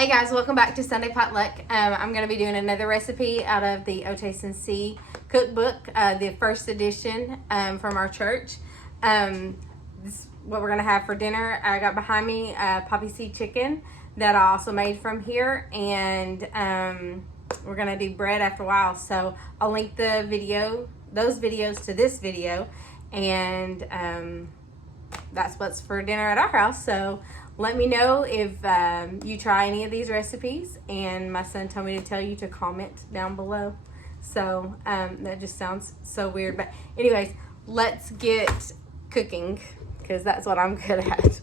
Hey guys, welcome back to Sunday Potluck. I'm going to be doing another recipe out of the O Taste and See cookbook, the first edition from our church. This is what we're going to have for dinner. I got behind me poppy seed chicken that I also made from here, and we're going to do bread after a while. So I'll link the video, those videos to this video, and that's what's for dinner at our house. So let me know if you try any of these recipes, and my son told me to tell you to comment down below. So that just sounds so weird, but anyways, let's get cooking because that's what I'm good at.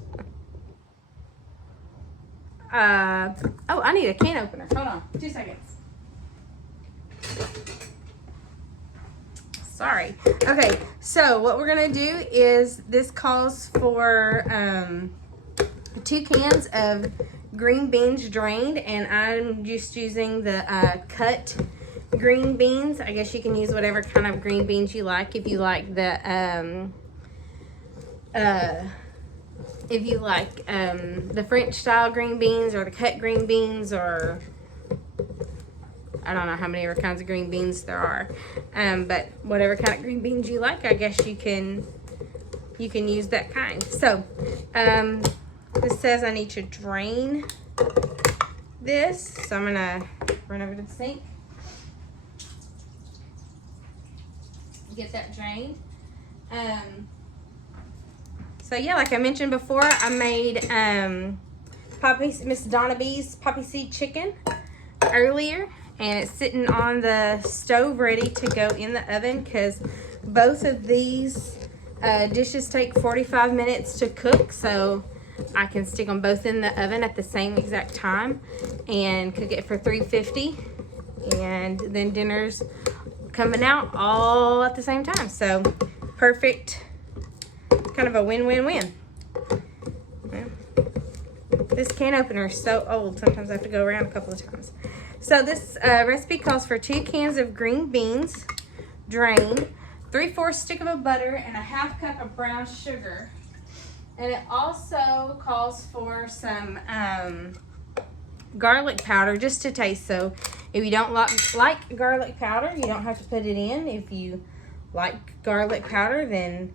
Oh, I need a can opener. Hold on 2 seconds. Sorry. Okay, so what we're gonna do is, this calls for 2 cans of green beans drained, and I'm just using the cut green beans. I guess you can use whatever kind of green beans you like. If you like the French style green beans, or the cut green beans, or I don't know how many other kinds of green beans there are, but whatever kind of green beans you like, I guess you can use that kind. So this says I need to drain this, so I'm gonna run over to the sink, get that drained. So yeah, like I mentioned before, I made Miss Donna B's poppy seed chicken earlier, and it's sitting on the stove ready to go in the oven, because both of these dishes take 45 minutes to cook, so I can stick them both in the oven at the same exact time and cook it for 350, and then dinner's coming out all at the same time. So perfect, kind of a win-win-win. This can opener is so old, sometimes I have to go around a couple of times. So this recipe calls for 2 cans of green beans drained, 3/4 stick of butter, and a 1/2 cup of brown sugar. And it also calls for some garlic powder just to taste. So if you don't like garlic powder, you don't have to put it in. If you like garlic powder, then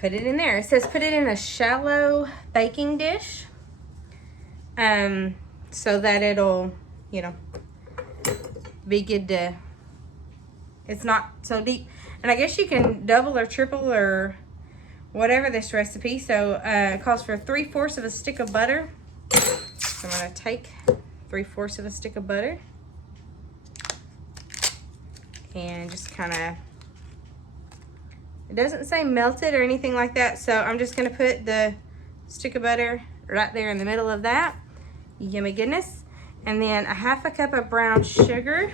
put it in there. It says put it in a shallow baking dish, so that it'll, be good to, it's not so deep. And I guess you can double or triple or whatever this recipe. So it calls for 3/4 of a stick of butter. So I'm gonna take 3/4 of a stick of butter and just kind of, it doesn't say melted or anything like that, so I'm just gonna put the stick of butter right there in the middle of that. Yummy goodness. And then a 1/2 cup of brown sugar.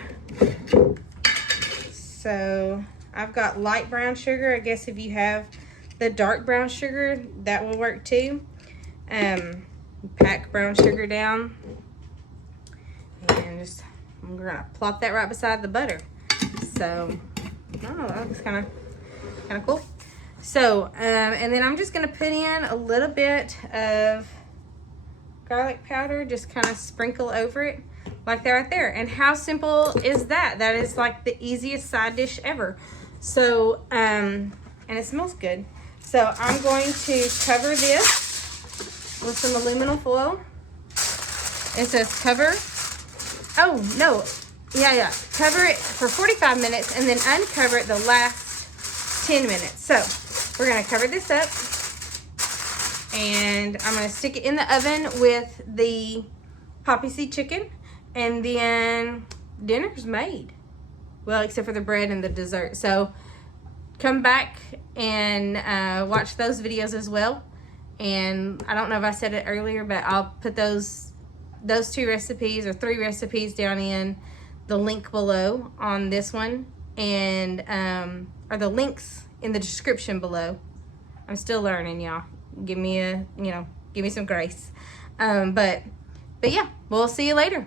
So I've got light brown sugar. I guess if you have the dark brown sugar, that will work too. Pack brown sugar down, and just, I'm gonna plop that right beside the butter. So, oh, that looks kind of cool. So, and then I'm just gonna put in a little bit of garlic powder, just kind of sprinkle over it like that right there. And how simple is that? That is like the easiest side dish ever. So, and it smells good. So I'm going to cover this with some aluminum foil. It says cover. Oh, no. Yeah. Cover it for 45 minutes and then uncover it the last 10 minutes. So we're going to cover this up, and I'm going to stick it in the oven with the poppy seed chicken, and then dinner's made. Well, except for the bread and the dessert. So come back and watch those videos as well. And I don't know if I said it earlier, but I'll put those 2 recipes or 3 recipes down in the link below on this one, and or the links in the description below. I'm still learning, y'all. Give me some grace. But yeah, we'll see you later.